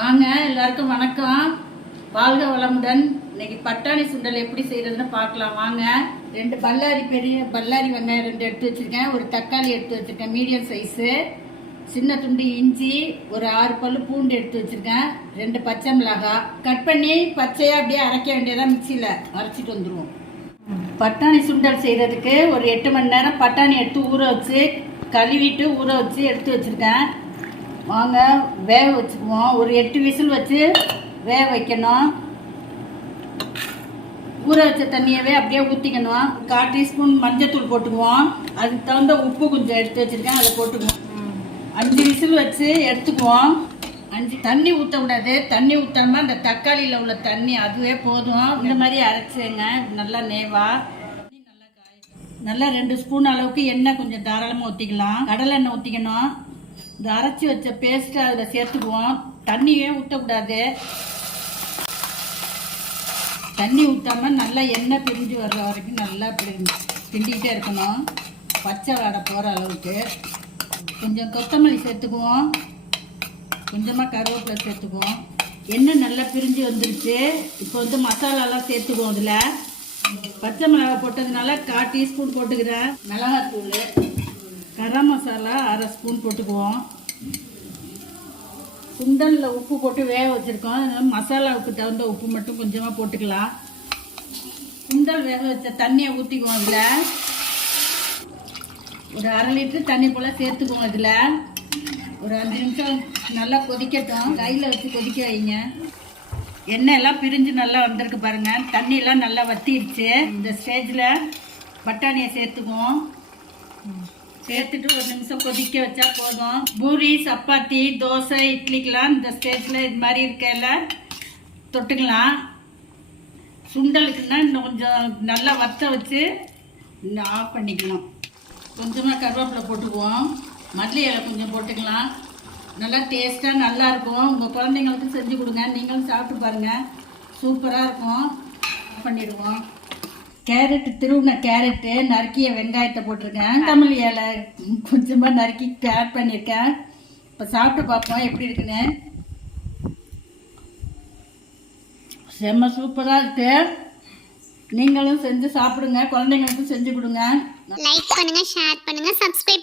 வாங்க எல்லாருக்கும் வணக்கம். வாழ்க வளமுடன். இன்னைக்கு பட்டாணி சுண்டல் எப்படி செய்யறதுன்னு பார்க்கலாம். வாங்க ரெண்டு பல்லாரி பெரிய பல்லாரி வெங்காயம் ரெண்டு எடுத்து வச்சிருக்கேன். ஒரு தக்காளி எடுத்து வச்சிருக்கேன் மீடியம் சைஸு. சின்ன துண்டு இஞ்சி ஒரு ஆறு பல் பூண்டு எடுத்து வச்சிருக்கேன். ரெண்டு பச்சை மிளகாய் கட் பண்ணி பச்சையாக அப்படியே அரைக்க வேண்டியதான் மிக்சியில் அரைச்சிட்டு வந்துடுவோம் பட்டாணி சுண்டல் செய்கிறதுக்கு ஒரு எட்டு மணி நேரம் பட்டாணி எடுத்து ஊற வச்சு கழுவிட்டு ஊற வச்சு எடுத்து வச்சுருக்கேன். வாங்க வேக வச்சுக்குவோம். ஒரு எட்டு விசில் வச்சு வேக வைக்கணும். ஊற வச்ச தண்ணியவே அப்படியே ஊற்றிக்கணும் கால் டீஸ்பூன் மஞ்சத்தூள் போட்டுக்குவோம். அதுக்கு தகுந்த உப்பு கொஞ்சம் எடுத்து வச்சுருக்கேன் அதை போட்டுக்குவோம். அஞ்சு விசில் வச்சு எடுத்துக்குவோம். அஞ்சு தண்ணி ஊற்றக்கூடாது தண்ணி ஊற்றாம அந்த தக்காளியில் உள்ள தண்ணி அதுவே போதும். இந்த மாதிரி அரைச்சிங்க. நல்லா நேவா. நல்லா ரெண்டு ஸ்பூன் அளவுக்கு எண்ணெய் கொஞ்சம் தாராளமாக ஊற்றிக்கலாம் கடலை எண்ணெய் ஊற்றிக்கணும் இந்த அரைச்சி வச்ச பேஸ்ட்டை அதில் சேர்த்துக்குவோம். தண்ணியே ஊற்றக்கூடாது தண்ணி ஊற்றாமல் நல்லா எண்ணெய் பிரிஞ்சு வர்ற வரைக்கும் நல்லா பிண்டிக்கிட்டே இருக்கணும். பச்சை வாடை போகிற அளவுக்கு. கொஞ்சம் கொத்தமல்லி சேர்த்துக்குவோம். கொஞ்சமாக கருவேப்பிலை சேர்த்துக்குவோம். எண்ணெய் நல்லா பிரிஞ்சு வந்துருச்சு. இப்போ வந்து மசாலாலாம் சேர்த்துக்குவோம் இதில் பச்சை மிளகாய் போட்டதுனால கால் டீஸ்பூன் போட்டுக்கிறேன். மிளகாத்தூள். கரம் மசாலா அரை ஸ்பூன் போட்டுக்குவோம். சுண்டலில் உப்பு போட்டு வேக வச்சுருக்கோம். அதனால் மசாலாவுக்கு தகுந்த உப்பு மட்டும் கொஞ்சமாக போட்டுக்கலாம். சுண்டல் வேக வச்ச தண்ணியை ஊற்றிக்குவோம் அதில் ஒரு அரை லிட்டரு தண்ணி போல் சேர்த்துக்குவோம் இதில். ஒரு அஞ்சு நிமிஷம் நல்லா கொதிக்கட்டும். கையில் வச்சு கொதிக்க வைங்க. எண்ணெய் எல்லாம் பிரிஞ்சு நல்லா வந்திருக்கு பாருங்கள் தண்ணியெல்லாம் நல்லா வத்திடுச்சு இந்த ஸ்டேஜில் பட்டாணியை சேர்த்துக்குவோம். சேர்த்துட்டு ஒரு நிமிஷம் கொதிக்க வச்சா போதும். பூரி சப்பாத்தி தோசை இட்லிக்கெலாம் இந்த ஸ்டேஜில் இது மாதிரி இருக்கையில் தொட்டுக்கலாம். சுண்டலுக்குன்னா இன்னும் கொஞ்சம் நல்லா வத்த வச்சு இன்னும் ஆஃப் பண்ணிக்கணும் கொஞ்சமாக கருவேப்பிலை போட்டுக்குவோம். மல்லி இலை கொஞ்சம் போட்டுக்கலாம். நல்லா டேஸ்ட்டாக நல்லாயிருக்கும் உங்கள் குழந்தைங்களுக்கும் செஞ்சு கொடுங்க. நீங்களும் சாப்பிட்டு பாருங்கள் சூப்பராக இருக்கும். பண்ணிடுவோம். கேரட்டு திருவுன கேரட்டு நறுக்கிய வெங்காயத்தை போட்டிருக்கேன். தமிழ் இலை கொஞ்சமாக நறுக்கி ஆட் பண்ணியிருக்கேன். இப்போ சாப்பிட்டு பார்ப்போம் எப்படி இருக்குன்னு. செம்ம சூப்பராக இருக்கு. நீங்களும் செஞ்சு சாப்பிடுங்க குழந்தைங்களுக்கும் செஞ்சு கொடுங்க. லைக் பண்ணுங்க ஷேர் பண்ணுங்க சப்ஸ்கிரைப்